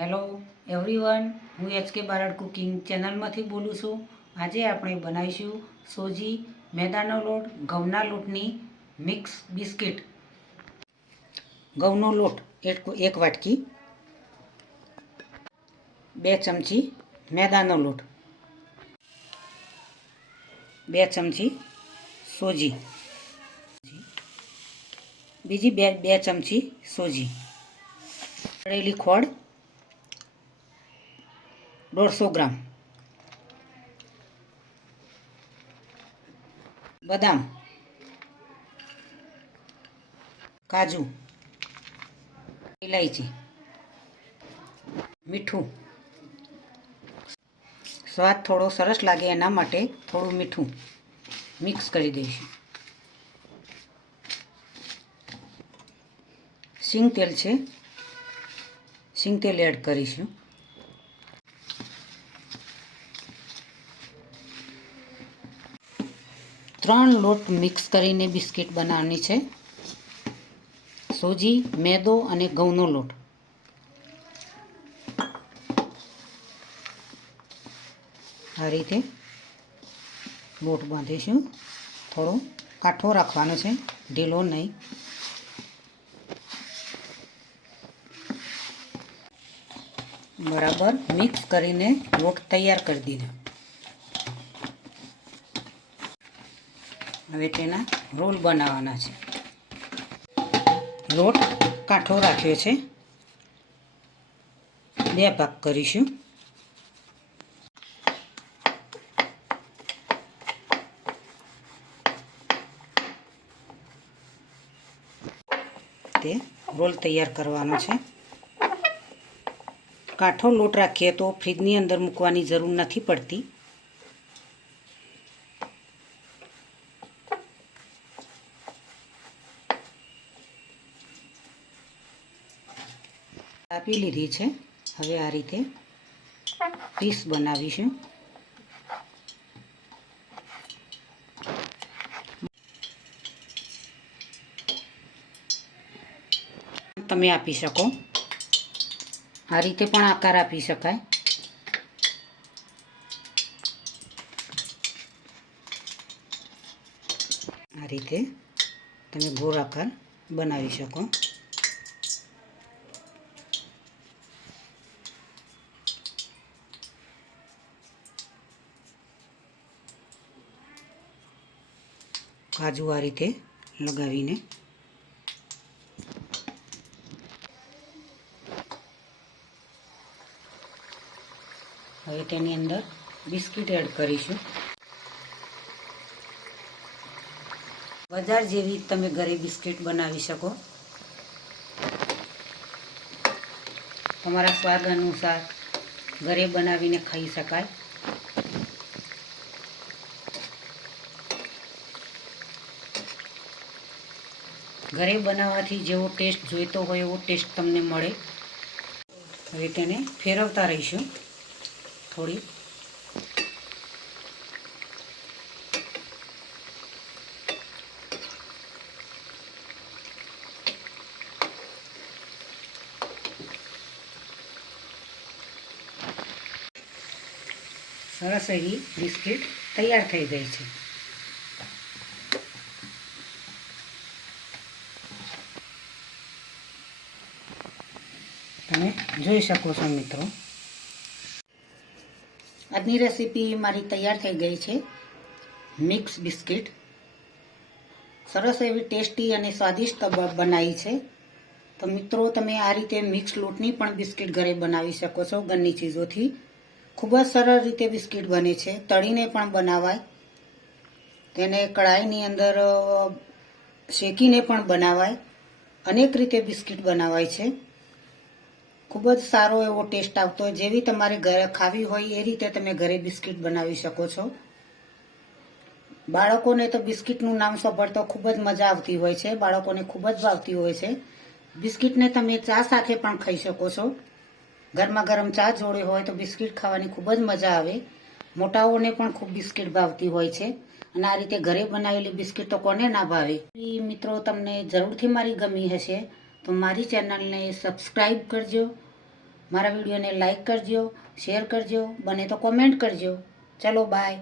Hello everyone, હું HK Barad cooking ચેનલમાંથી બોલું છું. આજે આપણે બનાવીશું સોજી, મેદાનો લોટ, ઘઉંના લોટની મિક્સ બિસ્કિટ. ઘઉંનો લોટ એક વાટકી, 2 ચમચી મેદાનો લોટ, 2 ચમચી સોજી, બીજી 2 ચમચી સોજી, તળેલી ખોળ 150 ગ્રામ, બદામ, કાજુ, ઇલાયચી, મીઠું. સ્વાદ થોડો સરસ લાગે એના માટે થોડું મીઠું મિક્સ કરી દઈશું. સિંગ તેલ છે, સિંગ તેલ એડ કરીશું. ત્રણ લોટ મિક્સ કરીને બિસ્કિટ બનાવવાની છે. સોજી, મેદો અને ઘઉંનો લોટ. આ રીતે લોટ બાંધીશું. થોડો કાઠો રાખવાનો છે, ઢીલો નહીં. બરાબર મિક્સ કરીને લોટ તૈયાર કરી દીધો. હવે તેના રોલ બનાવવાના છે. લોટ કાઠો રાખ્યો છે, 2 ભાગ કરીશું. તે રોલ તૈયાર કરવાનો છે. કાઠો લોટ રાખીએ તો ફ્રીજની અંદર મૂકવાની જરૂર નથી પડતી. કાપી લીધી છે. હવે આ રીતે પીસ બનાવીશું. તમે આપી શકો, આ રીતે પણ આકાર આપી શકાય. આ રીતે તમે ગોળ આકાર બનાવી શકો. કાજુ આ રીતે લગાવીને હવે તેની અંદર બિસ્કિટ એડ કરીશું. બજાર જેવી તમે ઘરે બિસ્કિટ બનાવી શકો. તમારા સ્વાદ અનુસાર ઘરે બનાવીને ખાઈ શકાય. ઘરે બનાવવાથી જેવો ટેસ્ટ જોઈતો હોય એવો ટેસ્ટ તમને મળે. હવે તેને ફેરવતા રહીશું થોડી. સરસ એવી બિસ્કિટ તૈયાર થઈ ગઈ છે. તમે જોઈ શકો છો મિત્રો. આજની રેસીપી મારી તૈયાર થઈ ગઈ છે. મિક્સ બિસ્કિટ સરસ એવી ટેસ્ટી અને સ્વાદિષ્ટ બનાવી છે. તો મિત્રો તમે આ રીતે મિક્સ લોટની પણ બિસ્કિટ ઘરે બનાવી શકો છો ઘરની ચીજોથી. ખૂબ જ સરળ રીતે બિસ્કિટ બને છે. તળીને પણ બનાવાય, તેને કઢાઈની અંદર શેકીને પણ બનાવાય. અનેક રીતે બિસ્કિટ બનાવાય છે. ખૂબ જ સારો એવો ટેસ્ટ આવતો હોય. જેવી તમારે ઘરે ખાવી હોય એ રીતે તમે ઘરે બિસ્કિટ બનાવી શકો છો. બાળકોને તો બિસ્કિટનું નામ સાંભળતો ખૂબ જ મજા આવતી હોય છે. બાળકોને ખૂબ જ ભાવતી હોય છે. બિસ્કિટને તમે ચા સાથે પણ ખાઈ શકો છો. ગરમા ગરમ ચા જોડે હોય તો બિસ્કિટ ખાવાની ખૂબ જ મજા આવે. મોટાઓને પણ ખૂબ બિસ્કિટ ભાવતી હોય છે. અને આ રીતે ઘરે બનાવેલી બિસ્કિટ તો કોને ના ભાવે. મિત્રો તમને જરૂરથી મારી ગમી હશે તો મારી ચેનલને સબસ્ક્રાઈબ કરજો, મારા વિડીયોને લાઈક કરજો, શેર કરજો, બને તો કોમેન્ટ કરજો. ચલો બાય.